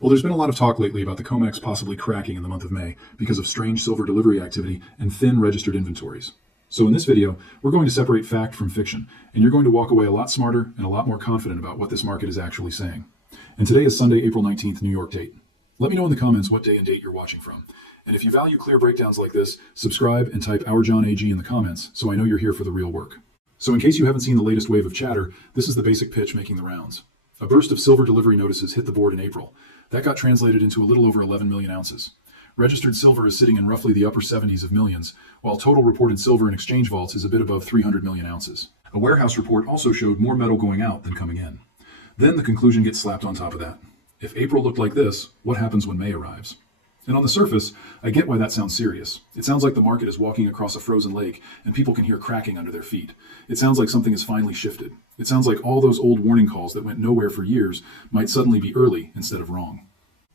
Well, there's been a lot of talk lately about the COMEX possibly cracking in the month of May because of strange silver delivery activity and thin registered inventories. So in this video, we're going to separate fact from fiction, and you're going to walk away a lot smarter and a lot more confident about what this market is actually saying. And today is Sunday, April 19th, New York date. Let me know in the comments what day and date you're watching from. And if you value clear breakdowns like this, subscribe and type Our John AG in the comments so I know you're here for the real work. So in case you haven't seen the latest wave of chatter, this is the basic pitch making the rounds. A burst of silver delivery notices hit the board in April. That got translated into a little over 11 million ounces. Registered silver is sitting in roughly the upper 70s of millions, while total reported silver in exchange vaults is a bit above 300 million ounces. A warehouse report also showed more metal going out than coming in. Then the conclusion gets slapped on top of that. If April looked like this, what happens when May arrives? And on the surface, I get why that sounds serious. It sounds like the market is walking across a frozen lake and people can hear cracking under their feet. It sounds like something has finally shifted. It sounds like all those old warning calls that went nowhere for years might suddenly be early instead of wrong.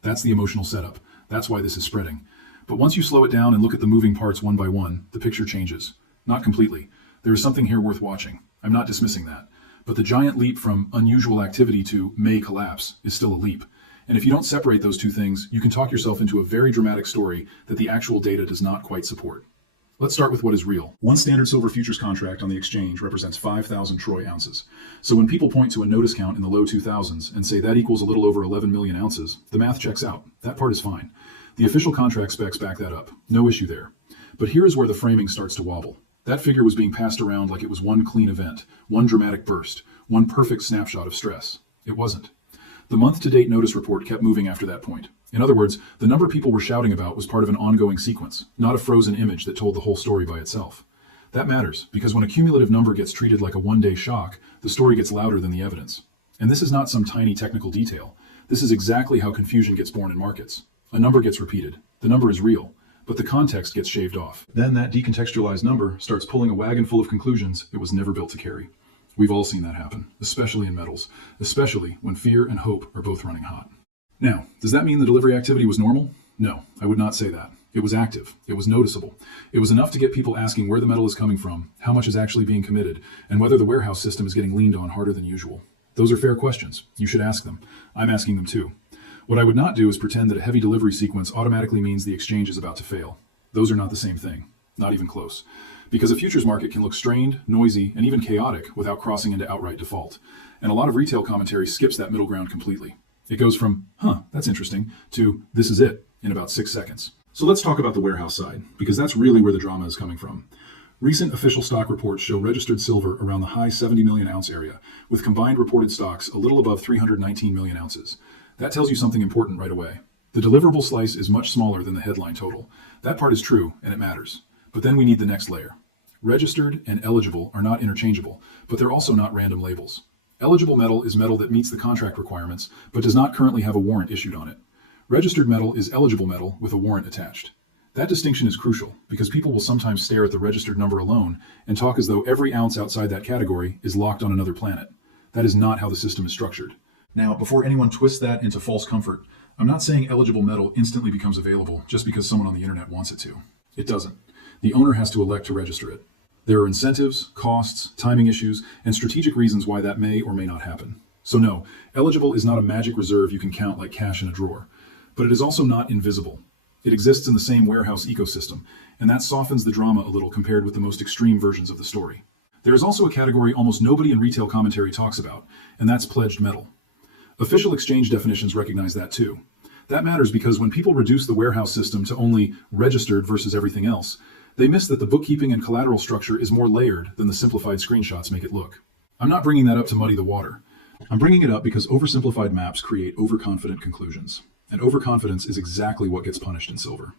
That's the emotional setup. That's why this is spreading. But once you slow it down and look at the moving parts one by one, the picture changes. Not completely. There is something here worth watching. I'm not dismissing that. But the giant leap from unusual activity to May collapse is still a leap. And if you don't separate those two things, you can talk yourself into a very dramatic story that the actual data does not quite support. Let's start with what is real. One standard silver futures contract on the exchange represents 5,000 troy ounces. So when people point to a notice count in the low 2000s and say that equals a little over 11 million ounces, the math checks out. That part is fine. The official contract specs back that up. No issue there. But here is where the framing starts to wobble. That figure was being passed around like it was one clean event, one dramatic burst, one perfect snapshot of stress. It wasn't. The month-to-date notice report kept moving after that point. In other words, the number people were shouting about was part of an ongoing sequence, not a frozen image that told the whole story by itself. That matters, because when a cumulative number gets treated like a one-day shock, the story gets louder than the evidence. And this is not some tiny technical detail. This is exactly how confusion gets born in markets. A number gets repeated. The number is real, but the context gets shaved off. Then that decontextualized number starts pulling a wagon full of conclusions it was never built to carry. We've all seen that happen, especially in metals, especially when fear and hope are both running hot. Now, does that mean the delivery activity was normal? No, I would not say that. It was active. It was noticeable. It was enough to get people asking where the metal is coming from, how much is actually being committed, and whether the warehouse system is getting leaned on harder than usual. Those are fair questions. You should ask them. I'm asking them too. What I would not do is pretend that a heavy delivery sequence automatically means the exchange is about to fail. Those are not the same thing. Not even close. Because a futures market can look strained, noisy, and even chaotic without crossing into outright default. And a lot of retail commentary skips that middle ground completely. It goes from, that's interesting, to this is it, in about 6 seconds. So let's talk about the warehouse side, because that's really where the drama is coming from. Recent official stock reports show registered silver around the high 70 million ounce area, with combined reported stocks a little above 319 million ounces. That tells you something important right away. The deliverable slice is much smaller than the headline total. That part is true, and it matters. But then we need the next layer. Registered and eligible are not interchangeable, but they're also not random labels. Eligible metal is metal that meets the contract requirements, but does not currently have a warrant issued on it. Registered metal is eligible metal with a warrant attached. That distinction is crucial, because people will sometimes stare at the registered number alone and talk as though every ounce outside that category is locked on another planet. That is not how the system is structured. Now, before anyone twists that into false comfort, I'm not saying eligible metal instantly becomes available just because someone on the internet wants it to. It doesn't. The owner has to elect to register it. There are incentives, costs, timing issues, and strategic reasons why that may or may not happen. So no, eligible is not a magic reserve you can count like cash in a drawer. But it is also not invisible. It exists in the same warehouse ecosystem, and that softens the drama a little compared with the most extreme versions of the story. There is also a category almost nobody in retail commentary talks about, and that's pledged metal. Official exchange definitions recognize that too. That matters because when people reduce the warehouse system to only registered versus everything else, they miss that the bookkeeping and collateral structure is more layered than the simplified screenshots make it look. I'm not bringing that up to muddy the water. I'm bringing it up because oversimplified maps create overconfident conclusions. And overconfidence is exactly what gets punished in silver.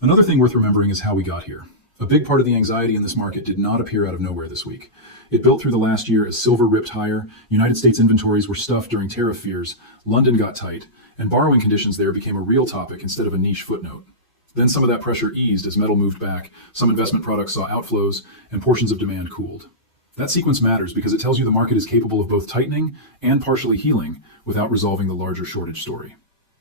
Another thing worth remembering is how we got here. A big part of the anxiety in this market did not appear out of nowhere this week. It built through the last year as silver ripped higher, United States inventories were stuffed during tariff fears, London got tight, and borrowing conditions there became a real topic instead of a niche footnote. Then some of that pressure eased as metal moved back, some investment products saw outflows, and portions of demand cooled. That sequence matters because it tells you the market is capable of both tightening and partially healing without resolving the larger shortage story.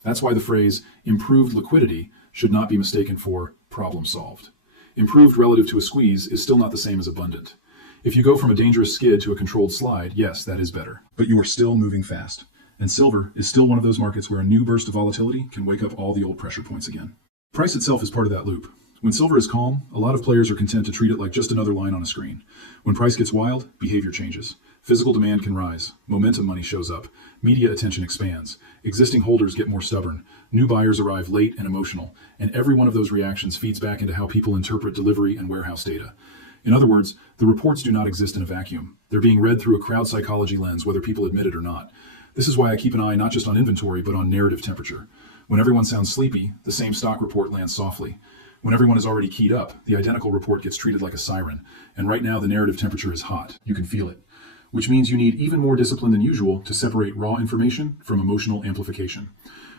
That's why the phrase improved liquidity should not be mistaken for problem solved. Improved relative to a squeeze is still not the same as abundant. If you go from a dangerous skid to a controlled slide, yes, that is better. But you are still moving fast. And silver is still one of those markets where a new burst of volatility can wake up all the old pressure points again. Price itself is part of that loop. When silver is calm, a lot of players are content to treat it like just another line on a screen. When price gets wild, behavior changes. Physical demand can rise. Momentum money shows up. Media attention expands. Existing holders get more stubborn. New buyers arrive late and emotional. And every one of those reactions feeds back into how people interpret delivery and warehouse data. In other words, the reports do not exist in a vacuum. They're being read through a crowd psychology lens, whether people admit it or not. This is why I keep an eye not just on inventory, but on narrative temperature. When everyone sounds sleepy, the same stock report lands softly. When everyone is already keyed up, the identical report gets treated like a siren. And right now, the narrative temperature is hot. You can feel it. Which means you need even more discipline than usual to separate raw information from emotional amplification.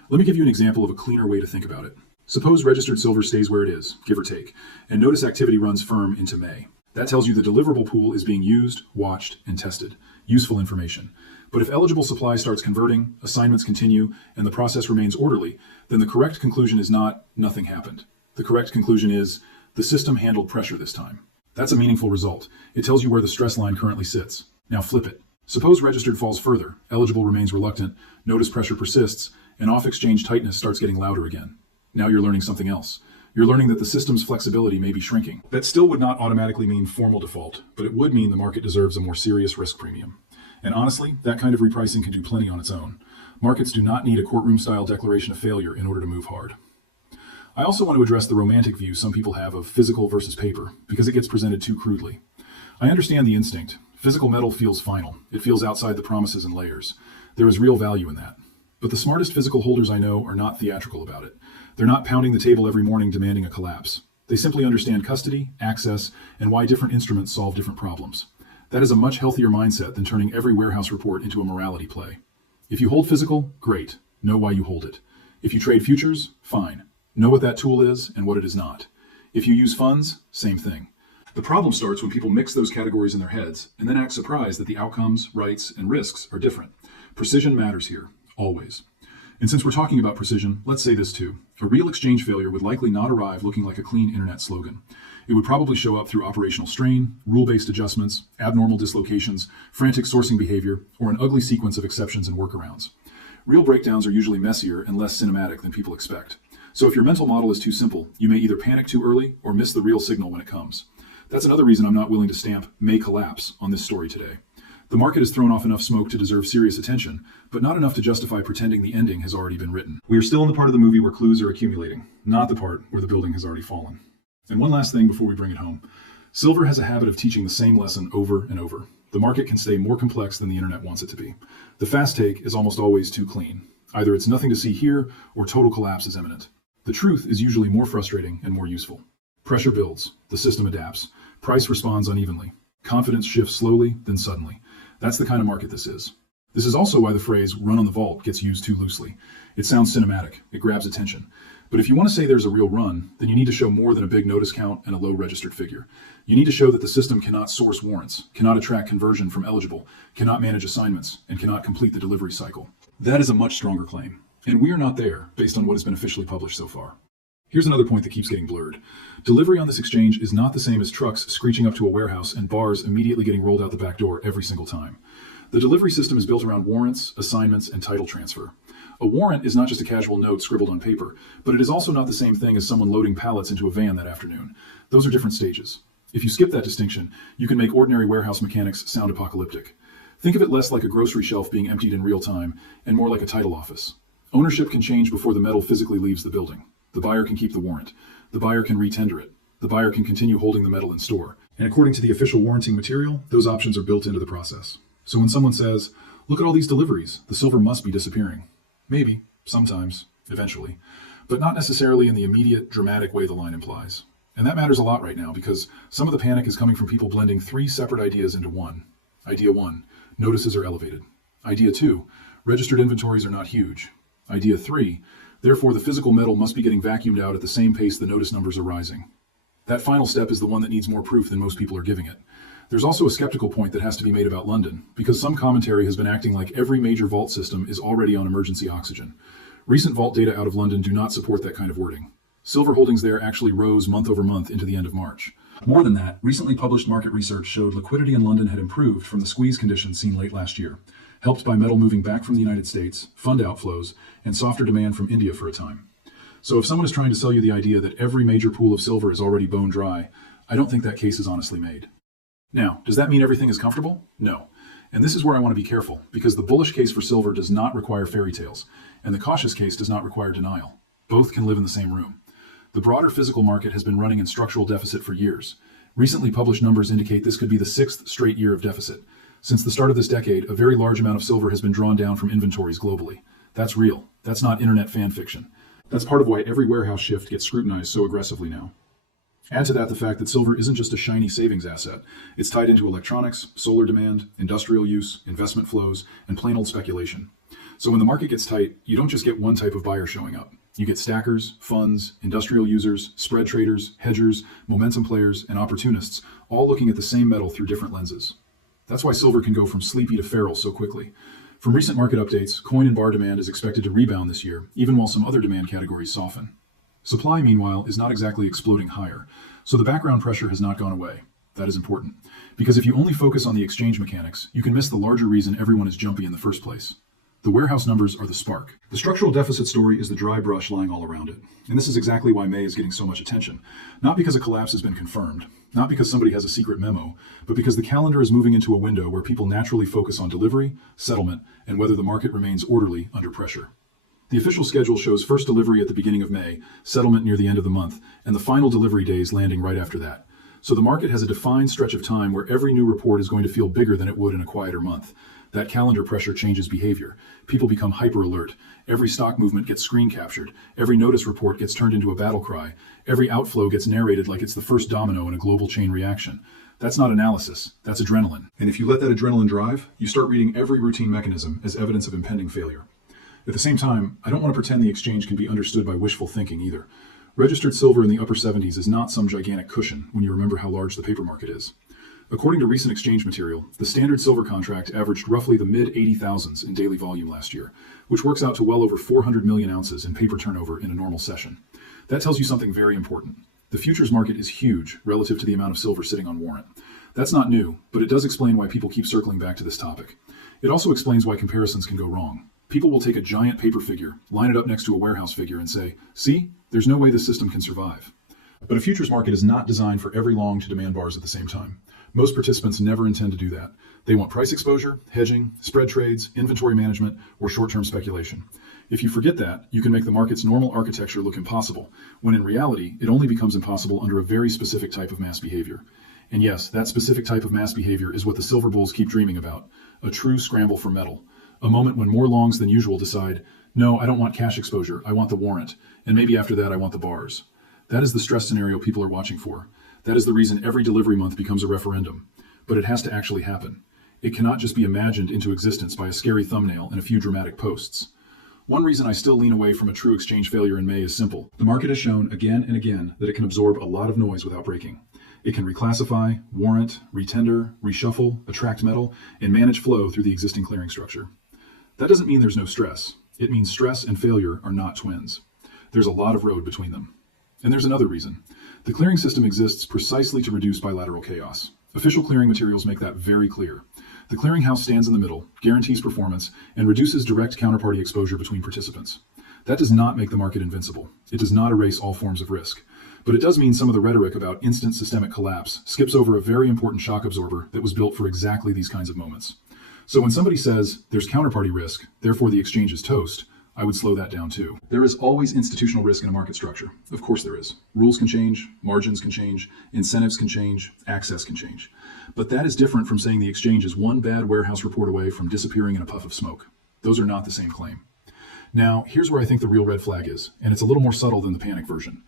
Let me give you an example of a cleaner way to think about it. Suppose registered silver stays where it is, give or take, and notice activity runs firm into May. That tells you the deliverable pool is being used, watched, and tested. Useful information. But if eligible supply starts converting, assignments continue, and the process remains orderly, then the correct conclusion is not, nothing happened. The correct conclusion is, the system handled pressure this time. That's a meaningful result. It tells you where the stress line currently sits. Now flip it. Suppose registered falls further, eligible remains reluctant, notice pressure persists, and off-exchange tightness starts getting louder again. Now you're learning something else. You're learning that the system's flexibility may be shrinking. That still would not automatically mean formal default, but it would mean the market deserves a more serious risk premium. And honestly, that kind of repricing can do plenty on its own. Markets do not need a courtroom-style declaration of failure in order to move hard. I also want to address the romantic view some people have of physical versus paper, because it gets presented too crudely. I understand the instinct. Physical metal feels final. It feels outside the promises and layers. There is real value in that. But the smartest physical holders I know are not theatrical about it. They're not pounding the table every morning demanding a collapse. They simply understand custody, access, and why different instruments solve different problems. That is a much healthier mindset than turning every warehouse report into a morality play. If you hold physical, great. Know why you hold it. If you trade futures, fine. Know what that tool is and what it is not. If you use funds, same thing. The problem starts when people mix those categories in their heads and then act surprised that the outcomes, rights, and risks are different. Precision matters here, always. And since we're talking about precision, let's say this too. A real exchange failure would likely not arrive looking like a clean internet slogan. It would probably show up through operational strain, rule-based adjustments, abnormal dislocations, frantic sourcing behavior, or an ugly sequence of exceptions and workarounds. Real breakdowns are usually messier and less cinematic than people expect. So if your mental model is too simple, you may either panic too early or miss the real signal when it comes. That's another reason I'm not willing to stamp "may collapse" on this story today. The market has thrown off enough smoke to deserve serious attention, but not enough to justify pretending the ending has already been written. We are still in the part of the movie where clues are accumulating, not the part where the building has already fallen. And one last thing before we bring it home. Silver has a habit of teaching the same lesson over and over. The market can stay more complex than the internet wants it to be. The fast take is almost always too clean. Either it's nothing to see here, or total collapse is imminent. The truth is usually more frustrating and more useful. Pressure builds, the system adapts, price responds unevenly, confidence shifts slowly, then suddenly. That's the kind of market this is. This is also why the phrase "run on the vault" gets used too loosely. It sounds cinematic, it grabs attention. But if you want to say there's a real run, then you need to show more than a big notice count and a low registered figure. You need to show that the system cannot source warrants, cannot attract conversion from eligible, cannot manage assignments, and cannot complete the delivery cycle. That is a much stronger claim. And we are not there, based on what has been officially published so far. Here's another point that keeps getting blurred. Delivery on this exchange is not the same as trucks screeching up to a warehouse and bars immediately getting rolled out the back door every single time. The delivery system is built around warrants, assignments, and title transfer. A warrant is not just a casual note scribbled on paper, but it is also not the same thing as someone loading pallets into a van that afternoon. Those are different stages. If you skip that distinction, you can make ordinary warehouse mechanics sound apocalyptic. Think of it less like a grocery shelf being emptied in real time and more like a title office. Ownership can change before the metal physically leaves the building. The buyer can keep the warrant. The buyer can retender it. The buyer can continue holding the metal in store. And according to the official warranting material, those options are built into the process. So when someone says, "Look at all these deliveries, the silver must be disappearing." Maybe, sometimes, eventually, but not necessarily in the immediate, dramatic way the line implies. And that matters a lot right now because some of the panic is coming from people blending three separate ideas into one. Idea 1, notices are elevated. Idea 2, registered inventories are not huge. Idea 3, therefore the physical metal must be getting vacuumed out at the same pace the notice numbers are rising. That final step is the one that needs more proof than most people are giving it. There's also a skeptical point that has to be made about London, because some commentary has been acting like every major vault system is already on emergency oxygen. Recent vault data out of London do not support that kind of wording. Silver holdings there actually rose month over month into the end of March. More than that, recently published market research showed liquidity in London had improved from the squeeze conditions seen late last year. helped by metal moving back from the United States, fund outflows, and softer demand from India for a time. So if someone is trying to sell you the idea that every major pool of silver is already bone dry, I don't think that case is honestly made. Now, does that mean everything is comfortable? No. And this is where I want to be careful, because the bullish case for silver does not require fairy tales, and the cautious case does not require denial. Both can live in the same room. The broader physical market has been running in structural deficit for years. Recently published numbers indicate this could be the 6th straight year of deficit. Since the start of this decade, a very large amount of silver has been drawn down from inventories globally. That's real. That's not internet fan fiction. That's part of why every warehouse shift gets scrutinized so aggressively now. Add to that the fact that silver isn't just a shiny savings asset. It's tied into electronics, solar demand, industrial use, investment flows, and plain old speculation. So when the market gets tight, you don't just get one type of buyer showing up. You get stackers, funds, industrial users, spread traders, hedgers, momentum players, and opportunists, all looking at the same metal through different lenses. That's why silver can go from sleepy to feral so quickly. From recent market updates, coin and bar demand is expected to rebound this year, even while some other demand categories soften. Supply, meanwhile, is not exactly exploding higher, so the background pressure has not gone away. That is important, because if you only focus on the exchange mechanics, you can miss the larger reason everyone is jumpy in the first place. The warehouse numbers are the spark. The structural deficit story is the dry brush lying all around it. And this is exactly why May is getting so much attention. Not because a collapse has been confirmed, not because somebody has a secret memo, but because the calendar is moving into a window where people naturally focus on delivery, settlement, and whether the market remains orderly under pressure. The official schedule shows first delivery at the beginning of May, settlement near the end of the month, and the final delivery days landing right after that. So the market has a defined stretch of time where every new report is going to feel bigger than it would in a quieter month. That calendar pressure changes behavior. People become hyper alert. Every stock movement gets screen captured. Every notice report gets turned into a battle cry. Every outflow gets narrated like it's the first domino in a global chain reaction. That's not analysis, that's adrenaline. And if you let that adrenaline drive, you start reading every routine mechanism as evidence of impending failure. At the same time, I don't want to pretend the exchange can be understood by wishful thinking either. Registered silver in the upper 70s is not some gigantic cushion when you remember how large the paper market is. According to recent exchange material, the standard silver contract averaged roughly the mid-80,000s in daily volume last year, which works out to well over 400 million ounces in paper turnover in a normal session. That tells you something very important. The futures market is huge relative to the amount of silver sitting on warrant. That's not new, but it does explain why people keep circling back to this topic. It also explains why comparisons can go wrong. People will take a giant paper figure, line it up next to a warehouse figure, and say, see, there's no way this system can survive. But a futures market is not designed for every long to demand bars at the same time. Most participants never intend to do that. They want price exposure, hedging, spread trades, inventory management, or short-term speculation. If you forget that, you can make the market's normal architecture look impossible, when in reality, it only becomes impossible under a very specific type of mass behavior. And yes, that specific type of mass behavior is what the silver bulls keep dreaming about, a true scramble for metal. A moment when more longs than usual decide, no, I don't want cash exposure, I want the warrant, and maybe after that I want the bars. That is the stress scenario people are watching for. That is the reason every delivery month becomes a referendum. But it has to actually happen. It cannot just be imagined into existence by a scary thumbnail and a few dramatic posts. One reason I still lean away from a true exchange failure in May is simple. The market has shown again and again that it can absorb a lot of noise without breaking. It can reclassify, warrant, retender, reshuffle, attract metal, and manage flow through the existing clearing structure. That doesn't mean there's no stress. It means stress and failure are not twins. There's a lot of road between them. And there's another reason. The clearing system exists precisely to reduce bilateral chaos. Official clearing materials make that very clear. The clearinghouse stands in the middle, guarantees performance, and reduces direct counterparty exposure between participants. That does not make the market invincible. It does not erase all forms of risk. But it does mean some of the rhetoric about instant systemic collapse skips over a very important shock absorber that was built for exactly these kinds of moments. So when somebody says there's counterparty risk, therefore the exchange is toast, I would slow that down too. There is always institutional risk in a market structure. Of course there is. Rules can change, margins can change, incentives can change, access can change. But that is different from saying the exchange is one bad warehouse report away from disappearing in a puff of smoke. Those are not the same claim. Now, here's where I think the real red flag is, and it's a little more subtle than the panic version.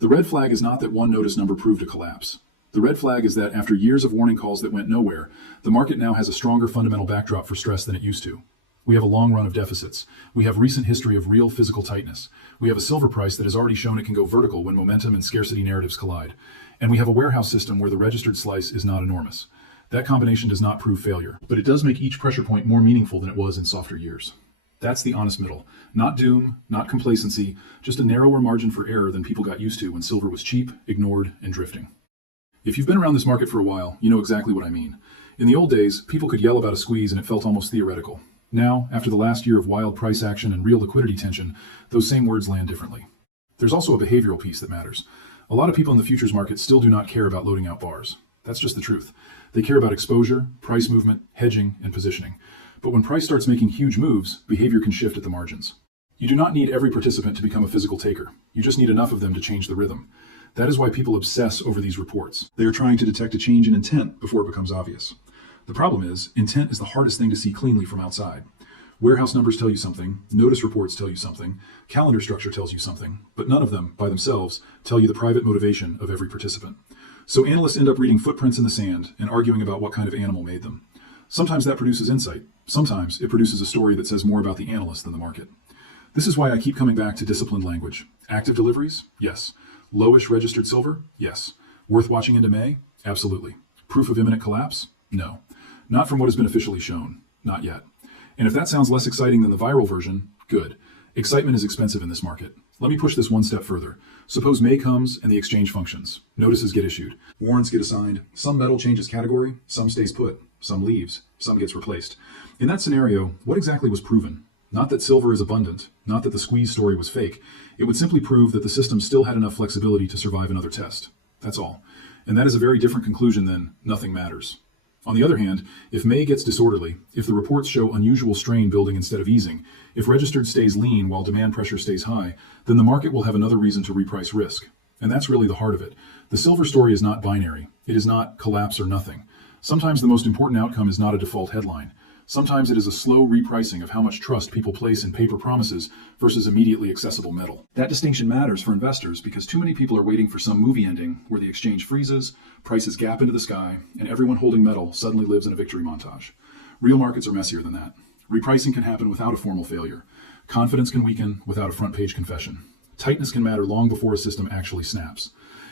The red flag is not that one notice number proved a collapse. The red flag is that after years of warning calls that went nowhere, the market now has a stronger fundamental backdrop for stress than it used to. We have a long run of deficits. We have recent history of real physical tightness. We have a silver price that has already shown it can go vertical when momentum and scarcity narratives collide. And we have a warehouse system where the registered slice is not enormous. That combination does not prove failure, but it does make each pressure point more meaningful than it was in softer years. That's the honest middle. Not doom, not complacency, just a narrower margin for error than people got used to when silver was cheap, ignored, and drifting. If you've been around this market for a while, you know exactly what I mean. In the old days, people could yell about a squeeze and it felt almost theoretical. Now, after the last year of wild price action and real liquidity tension, those same words land differently. There's also a behavioral piece that matters. A lot of people in the futures market still do not care about loading out bars. That's just the truth. They care about exposure, price movement, hedging, and positioning. But when price starts making huge moves, behavior can shift at the margins. You do not need every participant to become a physical taker. You just need enough of them to change the rhythm. That is why people obsess over these reports. They are trying to detect a change in intent before it becomes obvious. The problem is, intent is the hardest thing to see cleanly from outside. Warehouse numbers tell you something, notice reports tell you something, calendar structure tells you something, but none of them, by themselves, tell you the private motivation of every participant. So analysts end up reading footprints in the sand and arguing about what kind of animal made them. Sometimes that produces insight. Sometimes it produces a story that says more about the analyst than the market. This is why I keep coming back to disciplined language. Active deliveries? Yes. Lowish registered silver? Yes. Worth watching into May? Absolutely. Proof of imminent collapse? No. Not from what has been officially shown. Not yet. And if that sounds less exciting than the viral version, good. Excitement is expensive in this market. Let me push this one step further. Suppose May comes and the exchange functions. Notices get issued. Warrants get assigned. Some metal changes category. Some stays put. Some leaves. Some gets replaced. In that scenario, what exactly was proven? Not that silver is abundant. Not that the squeeze story was fake. It would simply prove that the system still had enough flexibility to survive another test. That's all. And that is a very different conclusion than nothing matters. On the other hand, if May gets disorderly, if the reports show unusual strain building instead of easing, if registered stays lean while demand pressure stays high, then the market will have another reason to reprice risk. And that's really the heart of it. The silver story is not binary. It is not collapse or nothing. Sometimes the most important outcome is not a default headline. Sometimes it is a slow repricing of how much trust people place in paper promises versus immediately accessible metal. That distinction matters for investors because too many people are waiting for some movie ending where the exchange freezes, prices gap into the sky, and everyone holding metal suddenly lives in a victory montage. Real markets are messier than that. Repricing can happen without a formal failure. Confidence can weaken without a front-page confession. Tightness can matter long before a system actually snaps.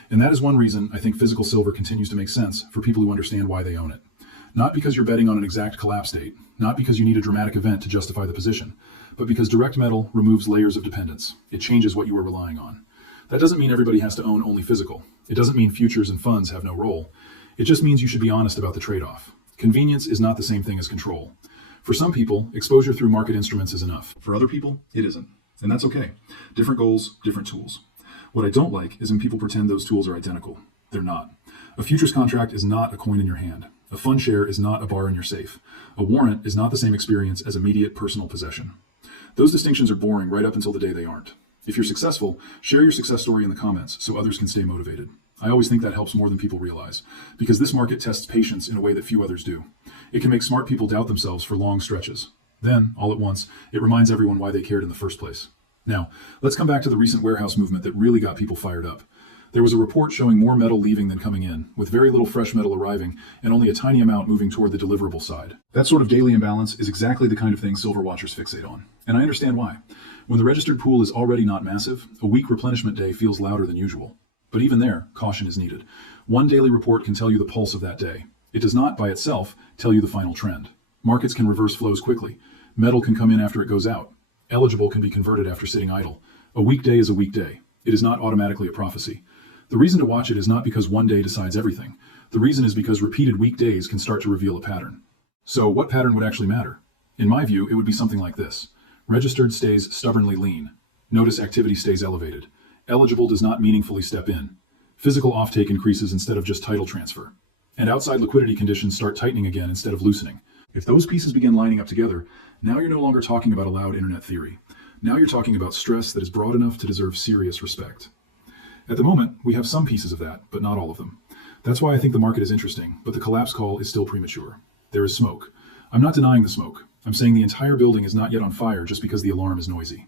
And that is one reason I think physical silver continues to make sense for people who understand why they own it. Not because you're betting on an exact collapse date, not because you need a dramatic event to justify the position, but because direct metal removes layers of dependence. It changes what you are relying on. That doesn't mean everybody has to own only physical. It doesn't mean futures and funds have no role. It just means you should be honest about the trade-off. Convenience is not the same thing as control. For some people, exposure through market instruments is enough. For other people, it isn't. And that's okay. Different goals, different tools. What I don't like is when people pretend those tools are identical. They're not. A futures contract is not a coin in your hand. A fund share is not a bar in your safe. A warrant is not the same experience as immediate personal possession. Those distinctions are boring right up until the day they aren't. If you're successful, share your success story in the comments so others can stay motivated. I always think that helps more than people realize, because this market tests patience in a way that few others do. It can make smart people doubt themselves for long stretches. Then, all at once, it reminds everyone why they cared in the first place. Now, let's come back to the recent warehouse movement that really got people fired up. There was a report showing more metal leaving than coming in, with very little fresh metal arriving and only a tiny amount moving toward the deliverable side. That sort of daily imbalance is exactly the kind of thing silver watchers fixate on. And I understand why. When the registered pool is already not massive, a weak replenishment day feels louder than usual. But even there, caution is needed. One daily report can tell you the pulse of that day. It does not, by itself, tell you the final trend. Markets can reverse flows quickly. Metal can come in after it goes out. Eligible can be converted after sitting idle. A weak day is a weak day. It is not automatically a prophecy. The reason to watch it is not because one day decides everything. The reason is because repeated weak days can start to reveal a pattern. So what pattern would actually matter? In my view, it would be something like this. Registered stays stubbornly lean. Notice activity stays elevated. Eligible does not meaningfully step in. Physical offtake increases instead of just title transfer. And outside liquidity conditions start tightening again instead of loosening. If those pieces begin lining up together, now you're no longer talking about a loud internet theory. Now you're talking about stress that is broad enough to deserve serious respect. At the moment, we have some pieces of that, but not all of them. That's why I think the market is interesting, but the collapse call is still premature. There is smoke. I'm not denying the smoke. I'm saying the entire building is not yet on fire just because the alarm is noisy.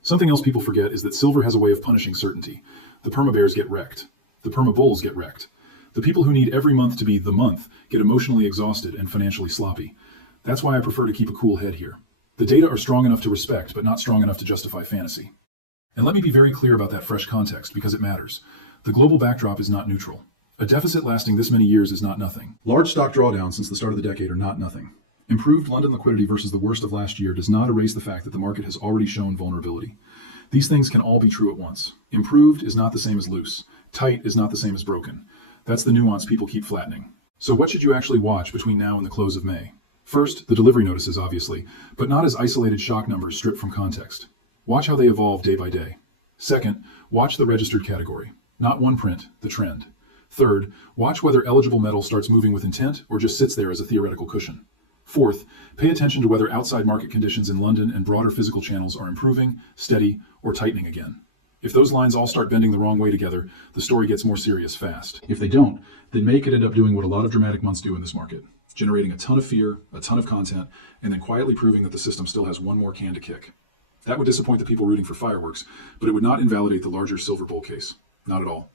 Something else people forget is that silver has a way of punishing certainty. The perma-bears get wrecked. The perma-bulls get wrecked. The people who need every month to be the month get emotionally exhausted and financially sloppy. That's why I prefer to keep a cool head here. The data are strong enough to respect, but not strong enough to justify fantasy. And let me be very clear about that fresh context, because it matters. The global backdrop is not neutral. A deficit lasting this many years is not nothing. Large stock drawdowns since the start of the decade are not nothing. Improved London liquidity versus the worst of last year does not erase the fact that the market has already shown vulnerability. These things can all be true at once. Improved is not the same as loose. Tight is not the same as broken. That's the nuance people keep flattening. So what should you actually watch between now and the close of May? First, the delivery notices, obviously, but not as isolated shock numbers stripped from context. Watch how they evolve day by day. Second, watch the registered category, not one print, the trend. Third, watch whether eligible metal starts moving with intent or just sits there as a theoretical cushion. Fourth, pay attention to whether outside market conditions in London and broader physical channels are improving, steady, or tightening again. If those lines all start bending the wrong way together, the story gets more serious fast. If they don't, then May could end up doing what a lot of dramatic months do in this market, generating a ton of fear, a ton of content, and then quietly proving that the system still has one more can to kick. That would disappoint the people rooting for fireworks, but it would not invalidate the larger silver bull case. Not at all.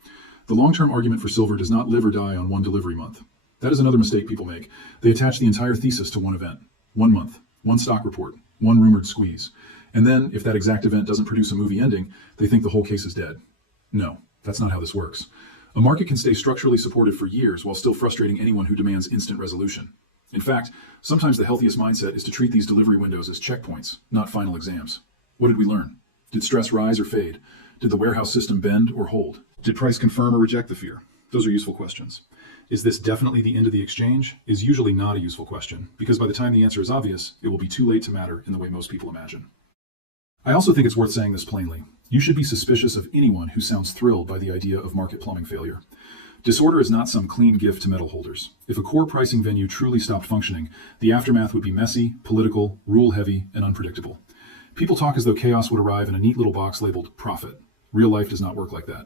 The long-term argument for silver does not live or die on one delivery month. That is another mistake people make. They attach the entire thesis to one event, 1 month, one stock report, one rumored squeeze. And then, if that exact event doesn't produce a movie ending, they think the whole case is dead. No, that's not how this works. A market can stay structurally supported for years while still frustrating anyone who demands instant resolution. In fact, sometimes the healthiest mindset is to treat these delivery windows as checkpoints, not final exams. What did we learn? Did stress rise or fade? Did the warehouse system bend or hold? Did price confirm or reject the fear? Those are useful questions. Is this definitely the end of the exchange? Is usually not a useful question, because by the time the answer is obvious, it will be too late to matter in the way most people imagine. I also think it's worth saying this plainly. You should be suspicious of anyone who sounds thrilled by the idea of market plumbing failure. Disorder is not some clean gift to metal holders. If a core pricing venue truly stopped functioning, the aftermath would be messy, political, rule-heavy, and unpredictable. People talk as though chaos would arrive in a neat little box labeled profit. Real life does not work like that.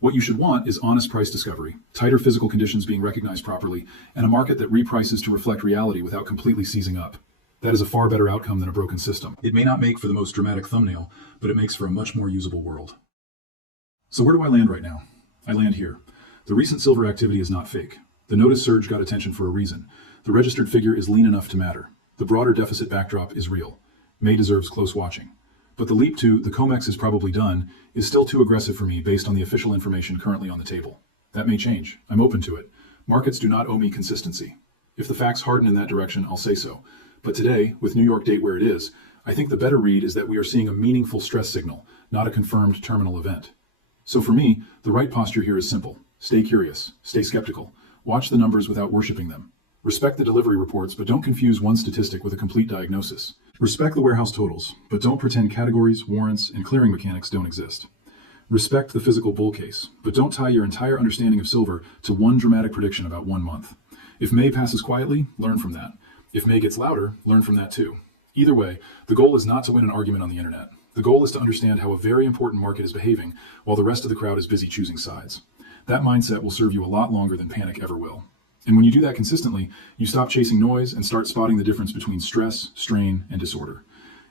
What you should want is honest price discovery, tighter physical conditions being recognized properly, and a market that reprices to reflect reality without completely seizing up. That is a far better outcome than a broken system. It may not make for the most dramatic thumbnail, but it makes for a much more usable world. So where do I land right now? I land here. The recent silver activity is not fake. The notice surge got attention for a reason. The registered figure is lean enough to matter. The broader deficit backdrop is real. May deserves close watching. But the leap to the COMEX is probably done is still too aggressive for me based on the official information currently on the table. That may change. I'm open to it. Markets do not owe me consistency. If the facts harden in that direction, I'll say so. But today, with New York date where it is, I think the better read is that we are seeing a meaningful stress signal, not a confirmed terminal event. So for me, the right posture here is simple. Stay curious. Stay skeptical. Watch the numbers without worshiping them. Respect the delivery reports, but don't confuse one statistic with a complete diagnosis. Respect the warehouse totals, but don't pretend categories, warrants, and clearing mechanics don't exist. Respect the physical bull case, but don't tie your entire understanding of silver to one dramatic prediction about 1 month. If May passes quietly, learn from that. If May gets louder, learn from that too. Either way, the goal is not to win an argument on the internet. The goal is to understand how a very important market is behaving while the rest of the crowd is busy choosing sides. That mindset will serve you a lot longer than panic ever will. And when you do that consistently, you stop chasing noise and start spotting the difference between stress, strain, and disorder.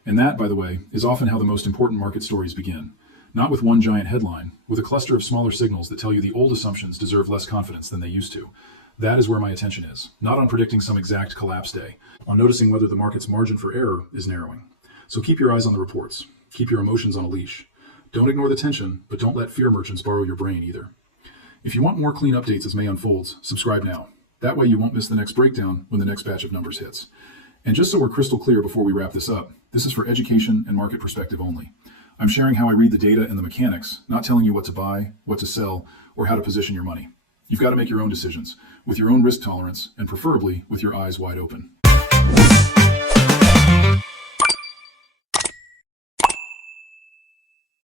And that, by the way, is often how the most important market stories begin. Not with one giant headline, with a cluster of smaller signals that tell you the old assumptions deserve less confidence than they used to. That is where my attention is, not on predicting some exact collapse day, on noticing whether the market's margin for error is narrowing. So keep your eyes on the reports. Keep your emotions on a leash. Don't ignore the tension, but don't let fear merchants borrow your brain either. If you want more clean updates as May unfolds, subscribe now. That way you won't miss the next breakdown when the next batch of numbers hits. And just so we're crystal clear before we wrap this up, this is for education and market perspective only. I'm sharing how I read the data and the mechanics, not telling you what to buy, what to sell, or how to position your money. You've got to make your own decisions, with your own risk tolerance, and preferably with your eyes wide open.